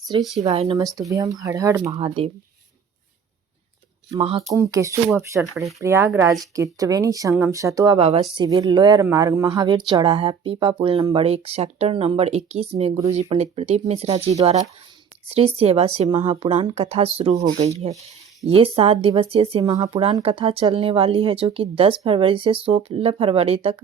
श्री शिवाय नमस्तुभ्यम। हर हर महादेव। महाकुंभ के शुभ अवसर पर प्रयागराज के त्रिवेणी संगम सतुआ बाबा शिविर लोयर मार्ग महावीर चौराहा पीपा पुल नंबर 1 सेक्टर नंबर 21 में गुरुजी पंडित प्रदीप मिश्रा जी द्वारा श्री सेवा शिव महापुराण कथा शुरू हो गई है। ये 7 दिवसीय शिव महापुराण कथा चलने वाली है, जो कि 10 फरवरी से 16 फरवरी तक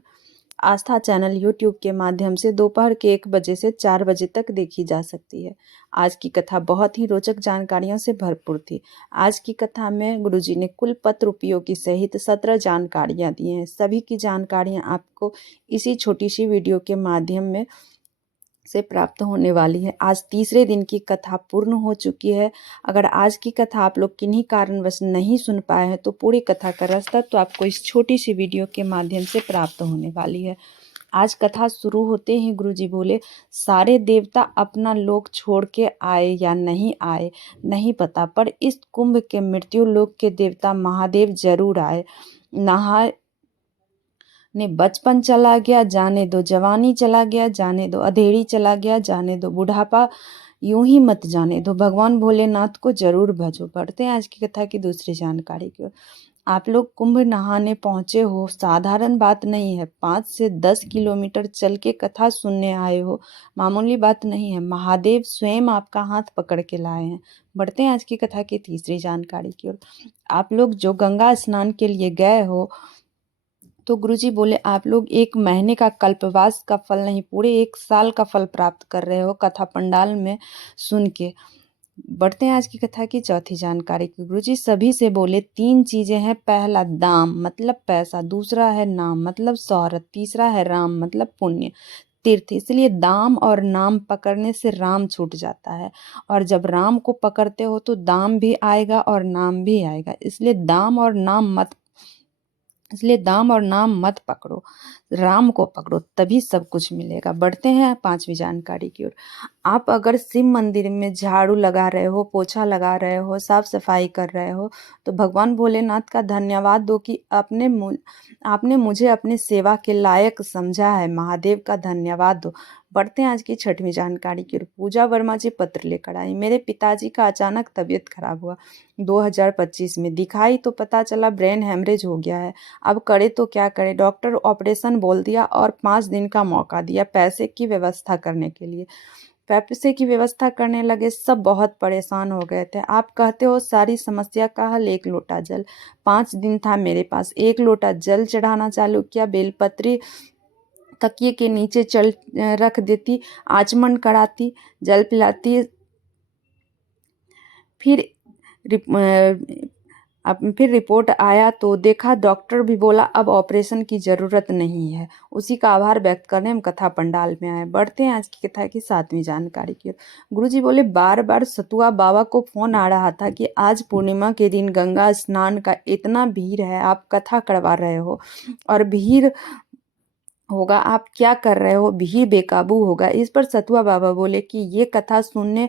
आस्था चैनल यूट्यूब के माध्यम से दोपहर के 1 बजे से 4 बजे तक देखी जा सकती है। आज की कथा बहुत ही रोचक जानकारियों से भरपूर थी। आज की कथा में गुरुजी ने कुल पत्र उपयोगी सहित 17 जानकारियां दी हैं। सभी की जानकारियां आपको इसी छोटी सी वीडियो के माध्यम में से प्राप्त होने वाली है। आज तीसरे दिन की कथा पूर्ण हो चुकी है। अगर आज की कथा आप लोग किन्हीं कारणवश नहीं सुन पाए हैं तो पूरी कथा का रास्ता तो आपको इस छोटी सी वीडियो के माध्यम से प्राप्त होने वाली है। आज कथा शुरू होते ही गुरुजी बोले, सारे देवता अपना लोक छोड़ के आए या नहीं आए नहीं पता, पर इस कुंभ के मृत्यु लोक के देवता महादेव जरूर आए। नहा ने बचपन चला गया जाने दो, जवानी चला गया जाने दो, अधेड़ी चला गया जाने दो, बुढ़ापा यूं ही मत जाने दो, भगवान भोलेनाथ को जरूर भजो। बढ़ते हैं आज की कथा की दूसरी जानकारी की ओर। आप लोग कुंभ नहाने पहुंचे हो, साधारण बात नहीं है। 5 से 10 किलोमीटर चल के कथा सुनने आए हो, मामूली बात नहीं है। महादेव स्वयं आपका हाथ पकड़ के लाए हैं। बढ़ते हैं आज की कथा की तीसरी जानकारी की ओर। आप लोग जो गंगा स्नान के लिए गए हो तो गुरुजी बोले, आप लोग 1 महीने का कल्पवास का फल नहीं, पूरे 1 साल का फल प्राप्त कर रहे हो कथा पंडाल में सुन के। बढ़ते हैं आज की कथा की चौथी जानकारी की। गुरुजी सभी से बोले, 3 चीजें हैं। पहला दाम मतलब पैसा, दूसरा है नाम मतलब शोहरत, तीसरा है राम मतलब पुण्य तीर्थ। इसलिए दाम और नाम पकड़ने से राम छूट जाता है, और जब राम को पकड़ते हो तो दाम भी आएगा और नाम भी आएगा। इसलिए दाम और नाम मत पकड़ो, राम को पकड़ो, तभी सब कुछ मिलेगा। बढ़ते हैं 5वीं जानकारी की ओर। आप अगर शिव मंदिर में झाड़ू लगा रहे हो, पोछा लगा रहे हो, साफ सफाई कर रहे हो तो भगवान भोलेनाथ का धन्यवाद दो कि आपने मुझे अपने सेवा के लायक समझा है। महादेव का धन्यवाद दो। बढ़ते हैं आज की 6वीं जानकारी की ओर। पूजा वर्मा जी पत्र लेकर आई। मेरे पिताजी का अचानक तबीयत खराब हुआ 2025 में। दिखाई तो पता चला ब्रेन हेमरेज हो गया है। अब करे तो क्या करे। डॉक्टर ऑपरेशन बोल दिया और 5 दिन का मौका दिया पैसे की व्यवस्था करने के लिए। पैसे की व्यवस्था करने लगे, सब बहुत परेशान हो गए थे। आप कहते हो सारी समस्या का हल 1 लोटा जल। 5 दिन था मेरे पास, 1 लोटा जल चढ़ाना चालू किया। बेलपत्री तकिए के नीचे रख देती, आचमन कराती, जल पिलाती। फिर रिपोर्ट आया तो देखा, डॉक्टर भी बोला अब ऑपरेशन की ज़रूरत नहीं है। उसी का आभार व्यक्त करने हम कथा पंडाल में आए। बढ़ते हैं आज की कथा की 7वीं जानकारी की। गुरुजी बोले, बार बार सतुआ बाबा को फोन आ रहा था कि आज पूर्णिमा के दिन गंगा स्नान का इतना भीड़ है, आप कथा करवा रहे हो और भीड़ होगा, आप क्या कर रहे हो, भीड़ बेकाबू होगा। इस पर सतुआ बाबा बोले कि ये कथा सुनने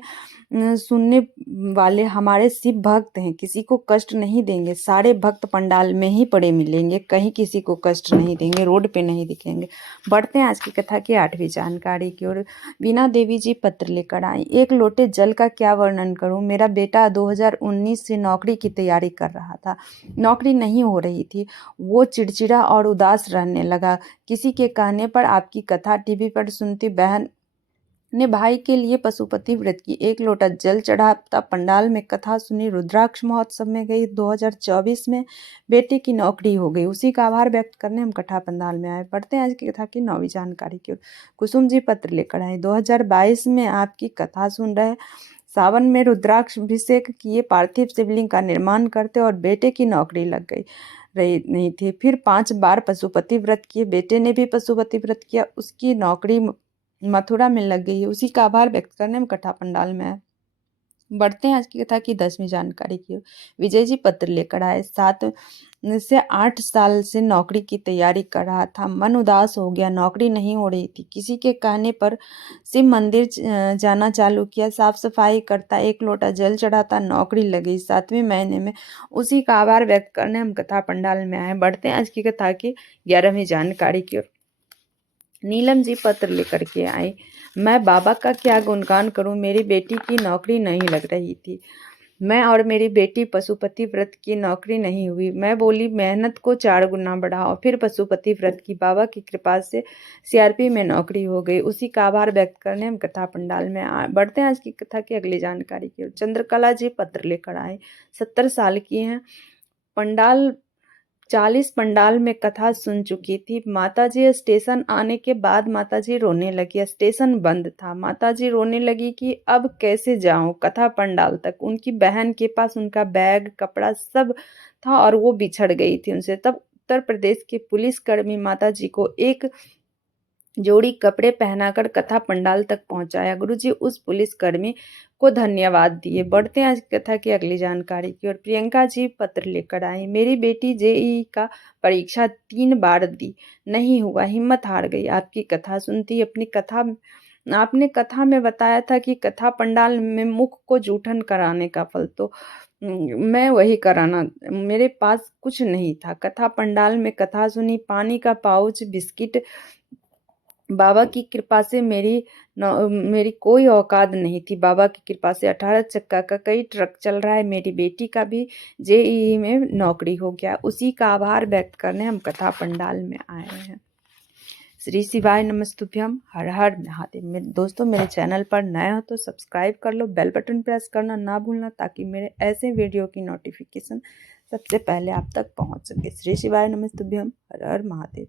वाले हमारे शिव भक्त हैं, किसी को कष्ट नहीं देंगे। सारे भक्त पंडाल में ही पड़े मिलेंगे, कहीं किसी को कष्ट नहीं देंगे, रोड पे नहीं दिखेंगे। बढ़ते हैं आज की कथा की 8वीं जानकारी की ओर। बीना देवी जी पत्र लेकर आई। 1 लोटे जल का क्या वर्णन करूं। मेरा बेटा 2019 से नौकरी की तैयारी कर रहा था, नौकरी नहीं हो रही थी। वो चिड़चिड़ा और उदास रहने लगा। किसी के कहने पर आपकी कथा टीवी पर सुनती बहन ने भाई के लिए पशुपति व्रत की। 1 लोटा जल चढ़ाता, पंडाल में कथा सुनी, रुद्राक्ष महोत्सव में गई। 2024 में बेटे की नौकरी हो गई। उसी का आभार व्यक्त करने हम कथा पंडाल में आए। पढ़ते हैं आज की कथा की 9वीं जानकारी की ओर। कुसुम जी पत्र लेकर आए। 2022 में आपकी कथा सुन रहे, सावन में रुद्राक्ष अभिषेक किए, पार्थिव शिवलिंग का निर्माण करते और बेटे की नौकरी लग गई रही नहीं थी। फिर 5 बार पशुपति व्रत किए, बेटे ने भी पशुपति व्रत किया, उसकी नौकरी मथुरा में लग गई है। उसी का आभार व्यक्त करने में कथा पंडाल में है। बढ़ते हैं आज की कथा की 10वीं जानकारी की। विजय जी पत्र लेकर आए। 7 से 8 साल से नौकरी की तैयारी कर रहा था, मन उदास हो गया, नौकरी नहीं हो रही थी। किसी के कहने पर शिव मंदिर जाना चालू किया, साफ सफाई करता, 1 लोटा जल चढ़ाता, नौकरी लगी। 7वें महीने में उसी का आभार व्यक्त करने हम कथा पंडाल में आए। बढ़ते हैं आज की कथा की 11वीं जानकारी की ओर। नीलम जी पत्र लेकर के आई। मैं बाबा का क्या गुणगान करूं, मेरी बेटी की नौकरी नहीं लग रही थी। मैं और मेरी बेटी पशुपति व्रत की नौकरी नहीं हुई। मैं बोली मेहनत को 4 गुना बढ़ाओ। फिर पशुपति व्रत की बाबा की कृपा से सीआरपी में नौकरी हो गई। उसी का आभार व्यक्त करने हम कथा पंडाल में बढ़ते हैं आज की कथा की अगली जानकारी की ओर। चंद्रकला जी पत्र लेकर आए। 70 साल की हैं। पंडाल 40 पंडाल में कथा सुन चुकी थी। माताजी स्टेशन आने के बाद माताजी रोने लगी। स्टेशन बंद था। माताजी रोने लगी कि अब कैसे जाऊं कथा पंडाल तक। उनकी बहन के पास उनका बैग कपड़ा सब था और वो बिछड़ गई थी उनसे। तब उत्तर प्रदेश के पुलिसकर्मी माताजी को एक जोड़ी कपड़े पहनाकर कथा पंडाल तक पहुंचाया। गुरुजी उस पुलिसकर्मी को धन्यवाद दिए। बढ़ते हैं आज कथा की अगली जानकारी की ओर। प्रियंका जी पत्र लेकर आई। मेरी बेटी जेईई का परीक्षा 3 बार दी, नहीं हुआ, हिम्मत हार गई। आपकी कथा सुनती आपने कथा में बताया था कि कथा पंडाल में मुख को जूठन कराने का फल, तो मैं वही कराना, मेरे पास कुछ नहीं था। कथा पंडाल में कथा सुनी, पानी का पाउच, बिस्किट। बाबा की कृपा से मेरी कोई औकात नहीं थी। बाबा की कृपा से 18 चक्का का कई ट्रक चल रहा है। मेरी बेटी का भी जेईई में नौकरी हो गया। उसी का आभार व्यक्त करने हम कथा पंडाल में आए हैं। श्री शिवाय नमस्तुभ्यम, हर हर महादेव। दोस्तों मेरे चैनल पर नए हो तो सब्सक्राइब कर लो, बेल बटन प्रेस करना ना भूलना, ताकि मेरे ऐसे वीडियो की नोटिफिकेशन सबसे पहले आप तक पहुंच सके। श्री शिवाय नमस्तुभ्यम, हर हर महादेव।